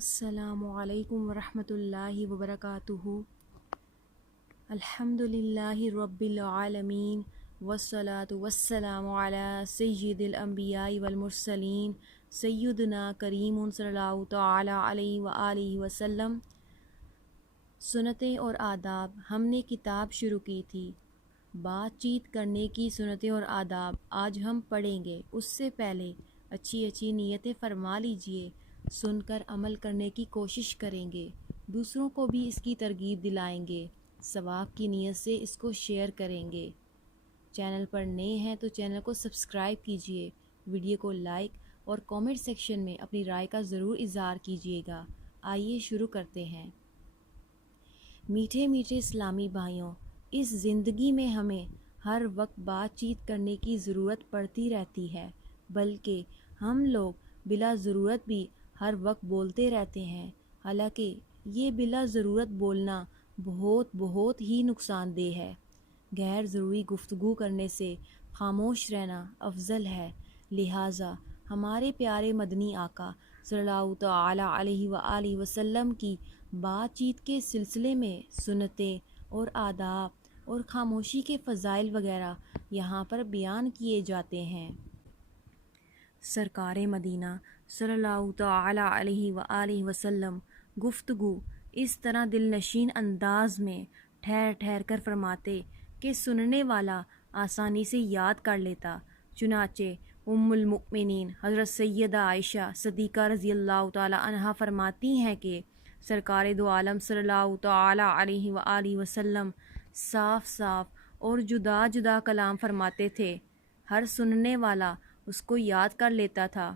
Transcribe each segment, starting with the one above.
السلام علیکم ورحمۃ اللہ وبرکاتہ۔ الحمد للہ رب العالمین والصلاة والسلام علی سید الانبیاء والمرسلین سیدنا کریم صلی اللہ تعالی علیہ وآلہ وسلم۔ سنتیں اور آداب۔ ہم نے کتاب شروع کی تھی بات چیت کرنے کی سنتیں اور آداب، آج ہم پڑھیں گے۔ اس سے پہلے اچھی نیتیں فرما لیجئے، سن کر عمل کرنے کی کوشش کریں گے، دوسروں کو بھی اس کی ترغیب دلائیں گے، ثواب کی نیت سے اس کو شیئر کریں گے۔ چینل پر نئے ہیں تو چینل کو سبسکرائب کیجئے، ویڈیو کو لائک اور کامنٹ سیکشن میں اپنی رائے کا ضرور اظہار کیجئے گا۔ آئیے شروع کرتے ہیں۔ میٹھے میٹھے اسلامی بھائیوں، اس زندگی میں ہمیں ہر وقت بات چیت کرنے کی ضرورت پڑتی رہتی ہے، بلکہ ہم لوگ بلا ضرورت بھی ہر وقت بولتے رہتے ہیں، حالانکہ یہ بلا ضرورت بولنا بہت ہی نقصان دہ ہے۔ غیر ضروری گفتگو کرنے سے خاموش رہنا افضل ہے، لہٰذا ہمارے پیارے مدنی آقا صلی اللہ تعالی علیہ وآلہ وسلم کی بات چیت کے سلسلے میں سنتیں اور آداب اور خاموشی کے فضائل وغیرہ یہاں پر بیان کیے جاتے ہیں۔ سرکار مدینہ صلی اللہ تعالی علیہ وآلہ وسلم گفتگو اس طرح دلنشین انداز میں ٹھہر ٹھہر کر فرماتے کہ سننے والا آسانی سے یاد کر لیتا۔ چنانچہ ام المؤمنین حضرت سیدہ عائشہ صدیقہ رضی اللہ تعالی عنہا فرماتی ہیں کہ سرکار دو عالم صلی اللہ تعالی علیہ وآلہ وسلم صاف صاف اور جدا جدا کلام فرماتے تھے، ہر سننے والا اس کو یاد کر لیتا تھا۔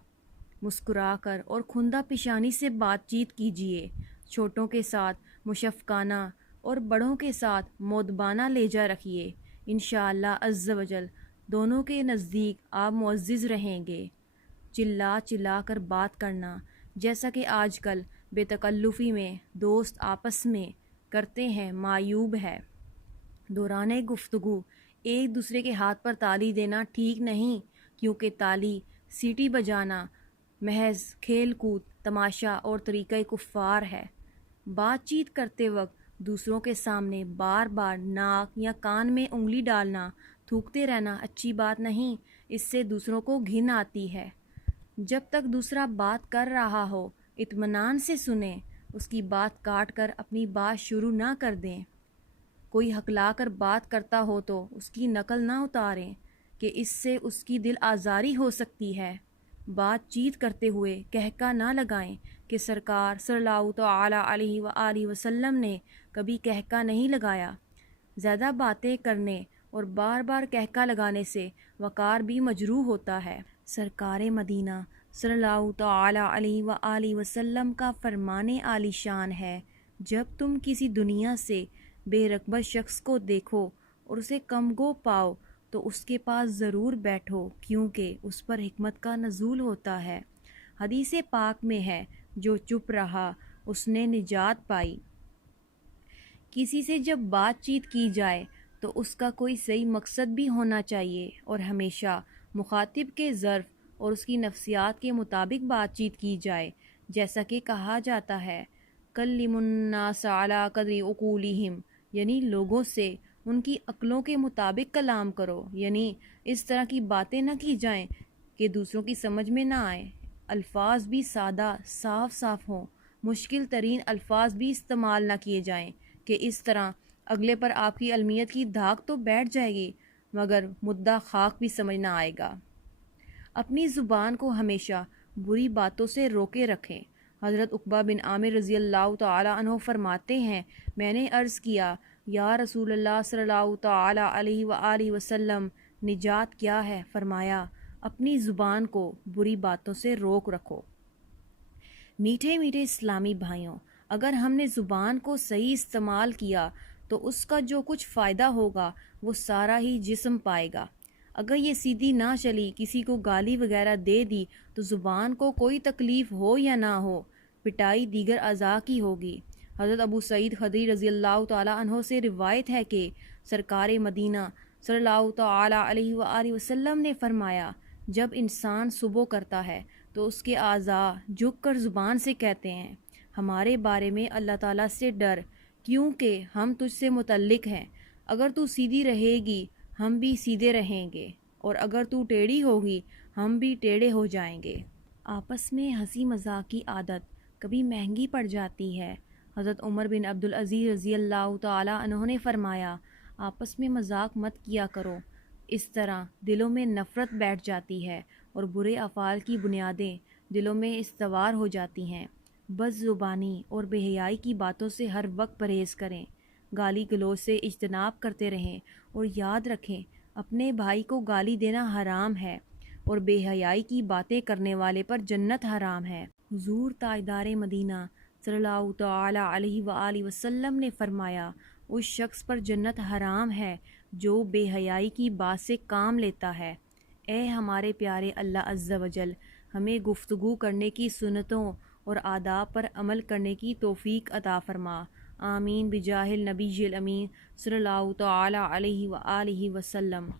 مسکرا کر اور کھندہ پیشانی سے بات چیت کیجیے، چھوٹوں کے ساتھ مشفقانہ اور بڑوں کے ساتھ مؤدبانہ لہجہ رکھیے، انشاءاللہ عز و جل دونوں کے نزدیک آپ معزز رہیں گے۔ چلا چلا کر بات کرنا، جیسا کہ آج کل بے تکلفی میں دوست آپس میں کرتے ہیں، معیوب ہے۔ دوران گفتگو ایک دوسرے کے ہاتھ پر تالی دینا ٹھیک نہیں، کیونکہ تالی سیٹی بجانا محض کھیل کود، تماشا اور طریقہ کفار ہے۔ بات چیت کرتے وقت دوسروں کے سامنے بار بار ناک یا کان میں انگلی ڈالنا، تھوکتے رہنا اچھی بات نہیں، اس سے دوسروں کو گھن آتی ہے۔ جب تک دوسرا بات کر رہا ہو اطمینان سے سنیں، اس کی بات کاٹ کر اپنی بات شروع نہ کر دیں۔ کوئی ہکلا کر بات کرتا ہو تو اس کی نقل نہ اتاریں کہ اس سے اس کی دل آزاری ہو سکتی ہے۔ بات چیت کرتے ہوئے کہکا نہ لگائیں کہ سرکار صلی اللہ تعالی علیہ وآلہ وسلم نے کبھی کہکا نہیں لگایا۔ زیادہ باتیں کرنے اور بار بار کہکا لگانے سے وقار بھی مجروح ہوتا ہے۔ سرکار مدینہ صلی اللہ تعالی علیہ وآلہ وسلم کا فرمان عالی شان ہے، جب تم کسی دنیا سے بے رغبت شخص کو دیکھو اور اسے کم گو پاؤ تو اس کے پاس ضرور بیٹھو، کیونکہ اس پر حکمت کا نزول ہوتا ہے۔ حدیث پاک میں ہے، جو چپ رہا اس نے نجات پائی۔ کسی سے جب بات چیت کی جائے تو اس کا کوئی صحیح مقصد بھی ہونا چاہیے، اور ہمیشہ مخاطب کے ظرف اور اس کی نفسیات کے مطابق بات چیت کی جائے، جیسا کہ کہا جاتا ہے کلموا الناس علی قدر عقولہم، یعنی لوگوں سے ان کی عقلوں کے مطابق کلام کرو، یعنی اس طرح کی باتیں نہ کی جائیں کہ دوسروں کی سمجھ میں نہ آئیں۔ الفاظ بھی سادہ صاف صاف ہوں، مشکل ترین الفاظ بھی استعمال نہ کیے جائیں کہ اس طرح اگلے پر آپ کی علمیت کی دھاک تو بیٹھ جائے گی مگر مدعا خاک بھی سمجھ نہ آئے گا۔ اپنی زبان کو ہمیشہ بری باتوں سے روکے رکھیں۔ حضرت عقبہ بن عامر رضی اللہ تعالی عنہ فرماتے ہیں، میں نے عرض کیا یا رسول اللہ صلی اللہ تعالی علیہ وآلہ وسلم، نجات کیا ہے؟ فرمایا اپنی زبان کو بری باتوں سے روک رکھو۔ میٹھے میٹھے اسلامی بھائیوں، اگر ہم نے زبان کو صحیح استعمال کیا تو اس کا جو کچھ فائدہ ہوگا وہ سارا ہی جسم پائے گا۔ اگر یہ سیدھی نہ چلی، کسی کو گالی وغیرہ دے دی تو زبان کو کوئی تکلیف ہو یا نہ ہو، پٹائی دیگر اعضاء کی ہوگی۔ حضرت ابو سعید خدری رضی اللہ تعالی عنہ سے روایت ہے کہ سرکار مدینہ صلی اللہ تعالی علیہ وآلہ وسلم نے فرمایا، جب انسان صبح کرتا ہے تو اس کے اعضاء جھک کر زبان سے کہتے ہیں ہمارے بارے میں اللہ تعالیٰ سے ڈر، کیونکہ ہم تجھ سے متعلق ہیں۔ اگر تو سیدھی رہے گی ہم بھی سیدھے رہیں گے، اور اگر تو ٹیڑھی ہوگی ہم بھی ٹیڑھے ہو جائیں گے۔ آپس میں ہنسی مذاق کی عادت کبھی مہنگی پڑ جاتی ہے۔ حضرت عمر بن عبدالعزیز رضی اللہ تعالیٰ عنہ نے فرمایا، آپس میں مذاق مت کیا کرو، اس طرح دلوں میں نفرت بیٹھ جاتی ہے اور برے افعال کی بنیادیں دلوں میں استوار ہو جاتی ہیں۔ بد زبانی اور بے حیائی کی باتوں سے ہر وقت پرہیز کریں، گالی گلوچ سے اجتناب کرتے رہیں، اور یاد رکھیں اپنے بھائی کو گالی دینا حرام ہے، اور بے حیائی کی باتیں کرنے والے پر جنت حرام ہے۔ حضور تاجدار مدینہ صلی اللہ تعالی علیہ وآلہ وسلم نے فرمایا، اس شخص پر جنت حرام ہے جو بے حیائی کی بات سے کام لیتا ہے۔ اے ہمارے پیارے اللہ عز و جل، ہمیں گفتگو کرنے کی سنتوں اور آداب پر عمل کرنے کی توفیق عطا فرما۔ آمین بجاہ النبی الامین صلی اللہ تعالی علیہ وآلہ وسلم۔